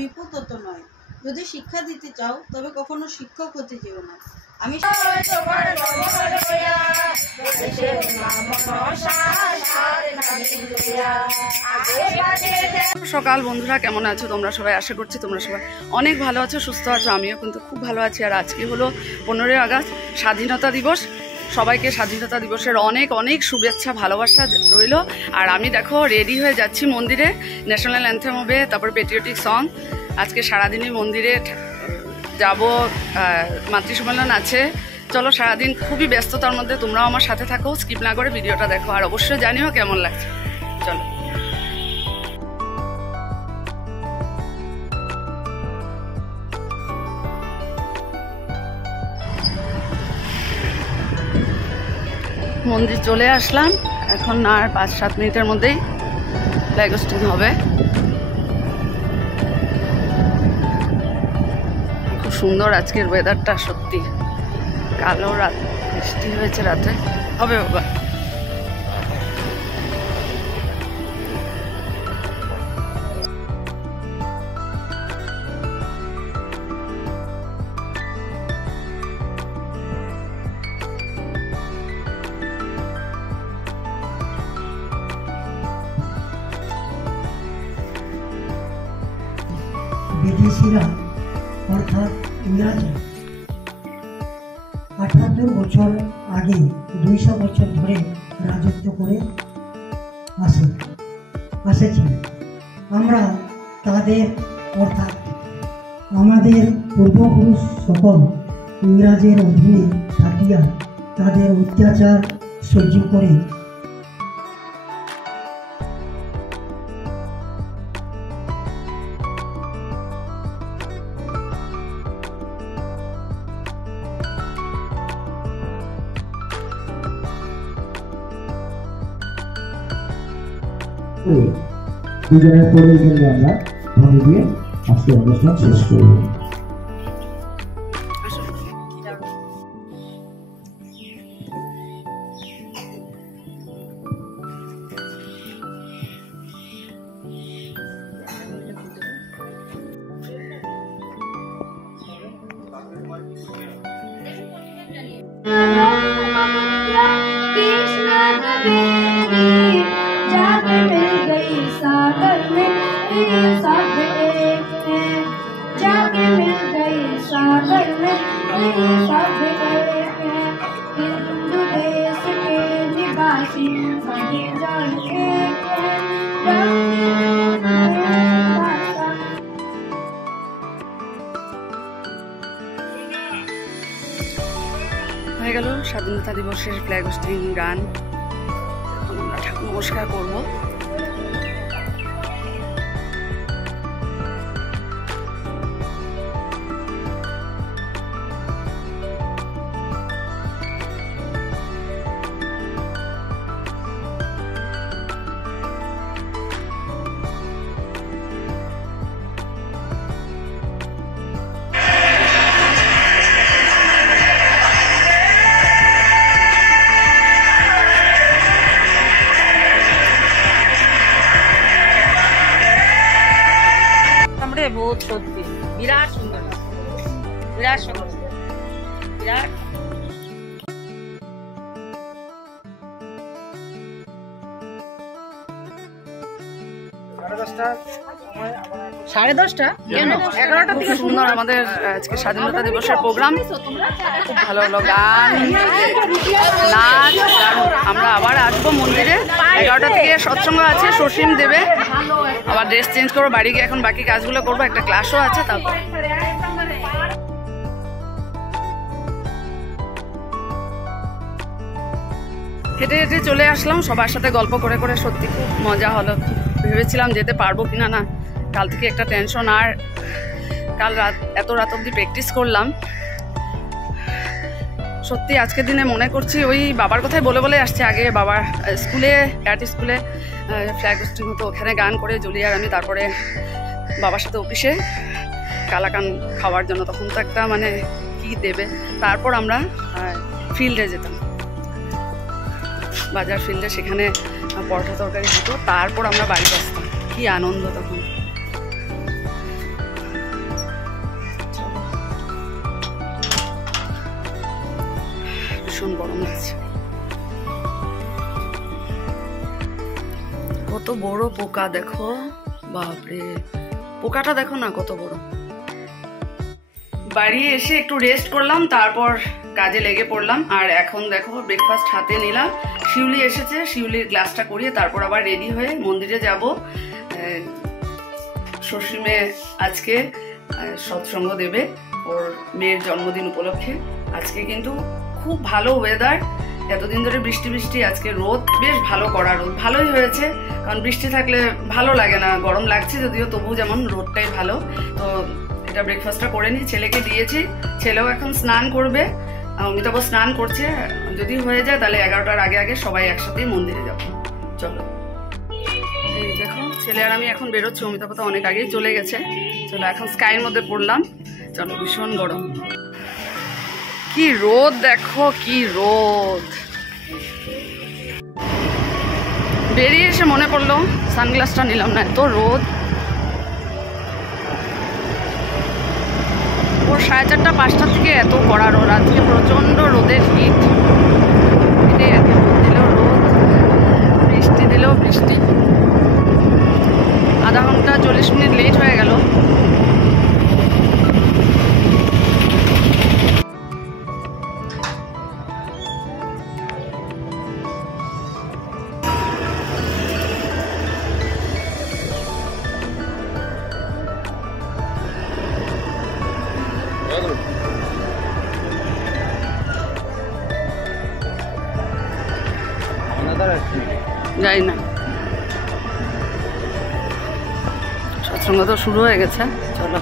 Report তো নয়, যদি শিক্ষা দিতে চাও তবে কখনো শিক্ষক হতে যেও না। আমি সকাল বন্ধুরা, কেমন আছো তোমরা সবাই? আশা করছি তোমরা সবাই অনেক ভালো আছো, সুস্থ আছো। আমিও কিন্তু খুব ভালো আছি। আর আজকে হলো 15ই আগস্ট, স্বাধীনতা দিবস। সবাইকে স্বাধীনতা দিবসের অনেক অনেক শুভেচ্ছা, ভালোবাসা রইল। আর আমি দেখো রেডি হয়ে যাচ্ছি মন্দিরে, ন্যাশনাল অ্যান্থেম হবে, তারপর পেট্রিয়টিক সং। আজকে সারাদিনই মন্দিরে যাব, মাতৃ সম্মেলন আছে। চলো, সারাদিন খুবই ব্যস্ততার মধ্যে তোমরাও আমার সাথে থাকো, স্কিপ না করে ভিডিওটা দেখো, আর অবশ্যই জানিও কেমন লাগছে। চলো। মন্দির চলে আসলাম, এখন আর 5-7 মিনিটের মধ্যেই ফ্ল্যাগ হোস্টিং হবে। খুব সুন্দর আজকের ওয়েদারটা, সত্যি। কালো রাত, বৃষ্টি হয়েছে রাতে, হবে বাবা। বিদেশিরা অর্থাৎ ইংরাজি 78 বছর আগে 200 বছর ধরে রাজত্ব করে আসেছে। আমরা তাদের অর্থাৎ আমাদের পূর্বপুরুষ সকল ইংরাজের অধীনে থাকিয়া তাদের অত্যাচার সহ্য করে দুজনের পরে কিন্তু আমরা ধ্বনি দিয়ে আজকে অনুষ্ঠান শেষ করব। হয়ে গেল স্বাধীনতা দিবসের ফ্ল্যাগ হোস্টিং গান। এখন আমরা ঠাকুর নমস্কার করবো। বহুত সত্যি বিরাট সুন্দর, বিরাট সুন্দর, বিরাট। সাড়ে 10টা কেন 11টা থেকে সুন্দর আমাদের আজকে স্বাধীনতা দিবসের প্রোগ্রাম। খুব ভালো হলো, গান, নাচ। আমরা আবার আসবো মন্দিরে, 11টা থেকে সৎসঙ্গ আছে, সসীম দেবে। আবার ড্রেস চেঞ্জ করবো, বাড়ি গিয়ে এখন বাকি কাজগুলো করবো, একটা ক্লাসও আছে। তারপর হেঁটে হেঁটে চলে আসলাম, সবার সাথে গল্প করে করে। সত্যি খুব মজা হলো। ভেবেছিলাম যেতে পারবো কিনা, না কাল থেকে একটা টেনশন। আর কাল এত রাত অবধি প্র্যাকটিস করলাম। সত্যি আজকের দিনে মনে করছি ওই বাবার কথাই বলে বলে আসছে। আগে বাবার স্কুলে, ক্যাট স্কুলে ফ্ল্যাগ হোস্টিং হতো, ওখানে গান করে জুলিয়ার আমি তারপরে বাবার সাথে অফিসে কালাকান খাওয়ার জন্য। তখন তো একটা মানে কি দেবে। তারপর আমরা ফিল্ডে যেতাম। বাজার ফিরলে সেখানে পরোটা তরকারি হতো, তারপর আমরা বাড়িতে আসতাম। কি আনন্দ তখন। ভীষণ গরম লাগছে। কত বড় পোকা দেখো, বাপরে, পোকাটা দেখো না কত বড়। বাড়ি এসে একটু রেস্ট করলাম, তারপর কাজে লেগে পড়লাম। আর এখন দেখো ব্রেকফাস্ট হাতে নিলাম। শিউলি এসেছে, শিউলির গ্লাসটা করিয়ে তারপর আবার রেডি হয়ে মন্দিরে যাব। ষষ্ঠী মেয়ে আজকে সৎসঙ্গ দেবে ওর মেয়ের জন্মদিন উপলক্ষে। আজকে কিন্তু খুব ভালো ওয়েদার, এতদিন ধরে বৃষ্টি বৃষ্টি, আজকে রোদ, বেশ ভালো কড়া রোদ। ভালোই হয়েছে, কারণ বৃষ্টি থাকলে ভালো লাগে না, গরম লাগছে যদিও, তবু যেমন রোদটাই ভালো। তো এটা ব্রেকফাস্টটা করে নিই, ছেলেকে দিয়েছি, ছেলেও এখন স্নান করবে। অমিতাভ স্নান করছে, যদি হয়ে যায় তাহলে 11টার আগে আগে সবাই একসাথেই মন্দিরে যাব। চলো, এই দেখো ছেলে আর আমি এখন বেরোচ্ছি। অমিতাভ তো অনেক আগেই চলে গেছে। চলো, এখন স্কাইয়ের মধ্যে পড়লাম। চলো, ভীষণ গরম, কি রোদ দেখো, কি রোদ। বেরিয়ে এসে মনে পড়লো সানগ্লাসটা নিলাম না, এত রোদ। ওর 4:30 5টার থেকে এত কড়া রোদ, আজকে প্রচন্ড রোদের হিট। এত রোদ দিলেও রোদ, বৃষ্টি দিলেও বৃষ্টি। আধা ঘন্টা 40 মিনিট লেট হয়ে গেল। যাই না, সৎসঙ্গ তো শুরু হয়ে গেছে। চলো,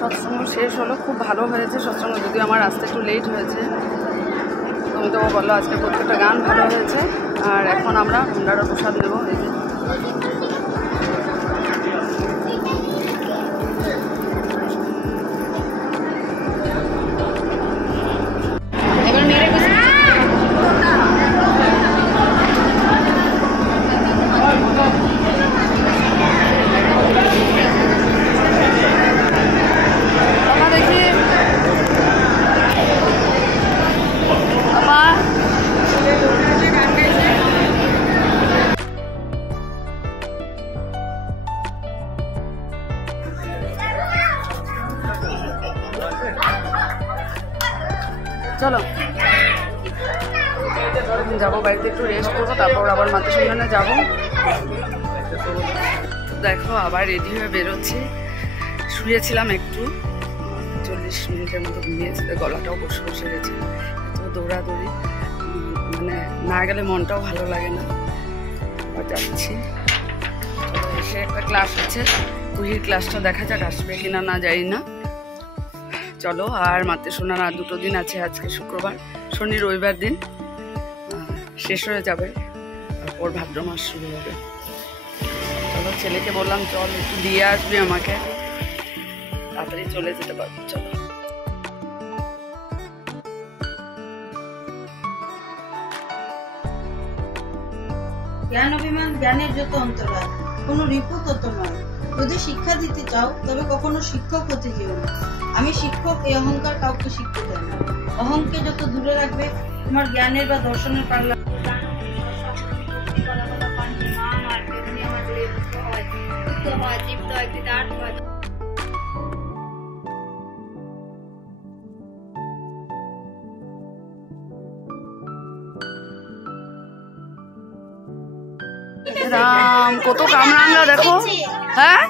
সৎসঙ্গ শেষ হলো, খুব ভালো হয়েছে সৎসঙ্গ, যদিও আমার আসতে একটু লেট হয়েছে। তুমি তো বললো আজকে প্রত্যেকটা গান ভালো হয়েছে। আর এখন আমরা ভণ্ডারের প্রসাদ নেবো। এই যে চলো যাবো বাড়িতে, একটু রেস্ট করবো, তারপর আবার মাতৃ সম্মেলনে যাবো। দেখো আবার রেডি হয়ে বেরোচ্ছি। শুয়েছিলাম একটু, 40 মিনিটের মতো ঘুমিয়েছি, গলাটাও বসে বসে গেছে। এত দৌড়াদৌড়ি, মানে না গেলে মনটাও ভালো লাগে না। আবার যাচ্ছি, এসে একটা ক্লাস হচ্ছে, কুহির ক্লাসটা দেখা যাক আসবে কিনা, না যাই না। চলো, আর মাতৃ শোনার আর 2 দিন আছে। আজকে শুক্রবার, শনি রবিবার দিন শেষ হয়ে যাবে, তারপর ভাদ্র মাস শুরু হবে। চলো, ছেলেকে বললাম চল একটু দিয়ে আসবি আমাকে, তাড়াতাড়ি চলে যেতে পারবো। চলো, জ্ঞান অভিমান জ্ঞানের যত অন্তরায়, কোনো রিপু তত নয়। যদি শিক্ষা দিতে চাও তবে কখনো শিক্ষক হতে যেও না। আমি শিক্ষক, এই অহংকার কাউকে শিখতে দেয় না। অহংকে যত দূরে রাখবে, তোমার জ্ঞানের বা দর্শনের পাল্লা রাম, কত কামরাঙ্গা দেখো। হ্যাঁ,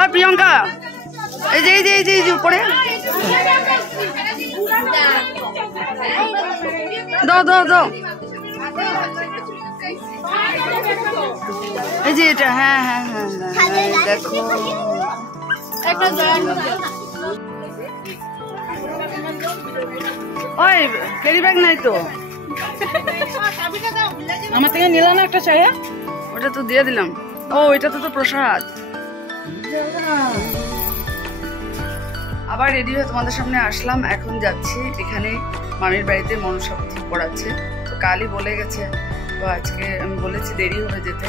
আর প্রিয়ঙ্কা এই যে এই যে উপরে দাও এই যে এটা। হ্যাঁ দেখো ওই ক্যারি ব্যাগ নাই তো আমার থেকে নিল না একটা চায়া? ওটা তো দিয়ে দিলাম। ও এটা তো প্রসাদ। আবার রেডি হয়ে তোমাদের সামনে আসলাম। এখন যাচ্ছি এখানে মামির বাড়িতে মনসাপুজো পড়াচ্ছে। তো কালই বলে গেছে, তো আজকে আমি বলেছি দেরি হবে যেতে।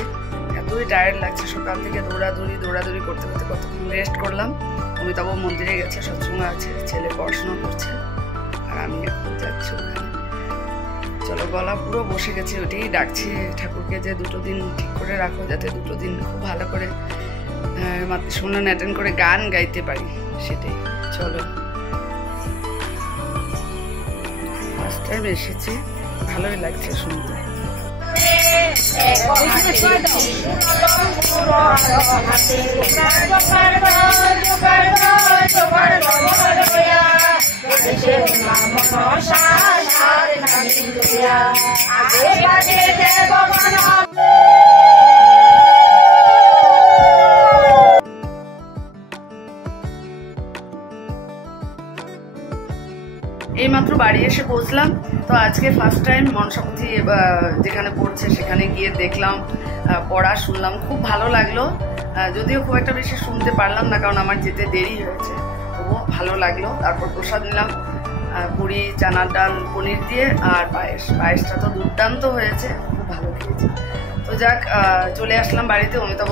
এতই টায়ার্ড লাগছে, সকাল থেকে দৌড়াদৌড়ি করতে করতে কতক্ষণ রেস্ট করলাম। অমিতাভ মন্দিরে গেছে, সৎসঙ্গ আছে, ছেলে পড়াশোনা করছে, আর আমি এখন যাচ্ছি ওখানে। চলো, গলা পুরো বসে গেছে, ওটাই ডাকছি ঠাকুরকে যে 2 দিন ঠিক করে রাখো, যাতে 2 দিন খুব ভালো করে সম্মান অ্যাটেন্ড করে গান গাইতে পারি, সেটাই। চলো, ফার্স্ট টাইম এসেছি, ভালোই লাগছে শুনতে। এইমাত্র বাড়ি এসে পৌঁছলাম। তো আজকে ফার্স্ট টাইম মনসাপুজো যেখানে পড়ছে সেখানে গিয়ে দেখলাম, পড়া শুনলাম, খুব ভালো লাগলো। যদিও খুব একটা বেশি শুনতে পারলাম না, কারণ আমার যেতে দেরি হয়েছে, তবুও ভালো লাগলো। তারপর প্রসাদ নিলাম, পুরি, চানার ডাল, পনির দিয়ে, আর পায়েসটা তো দুর্দান্ত হয়েছে, খুব ভালো খেয়েছে। তো যাক, চলে আসলাম বাড়িতে। অমিতাভ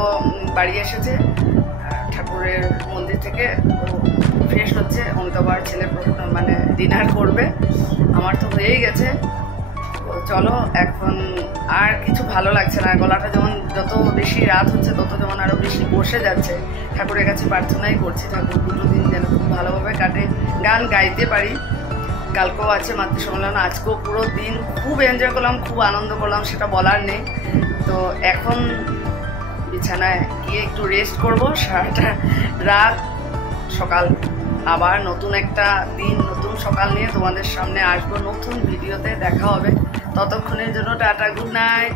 বাড়ি এসেছে ঠাকুরের মন্দির থেকে, ফ্রেশ হচ্ছে। অমিতাভ আর ছেলে মানে ডিনার করবে, আমার তো হয়েই গেছে। তো চলো, এখন আর কিছু ভালো লাগছে না, গলাটা যেমন যত বেশি রাত হচ্ছে তত যেমন আরও বেশি বসে যাচ্ছে। ঠাকুরের কাছে প্রার্থনাই করছি, ঠাকুর 2 দিন যেন খুব ভালোভাবে কাটে, গান গাইতে পারি। কালকেও আছে মাতৃ সম্মেলন, আজকেও পুরো দিন খুব এনজয় করলাম, খুব আনন্দ করলাম, সেটা বলার নেই। তো এখন বিছানায় গিয়ে একটু রেস্ট করবো, সারাটা রাত। সকাল আবার নতুন একটা দিন, নতুন সকাল নিয়ে তোমাদের সামনে আসবো, নতুন ভিডিওতে দেখা হবে। ততক্ষণের জন্য টাটা, গুড নাইট।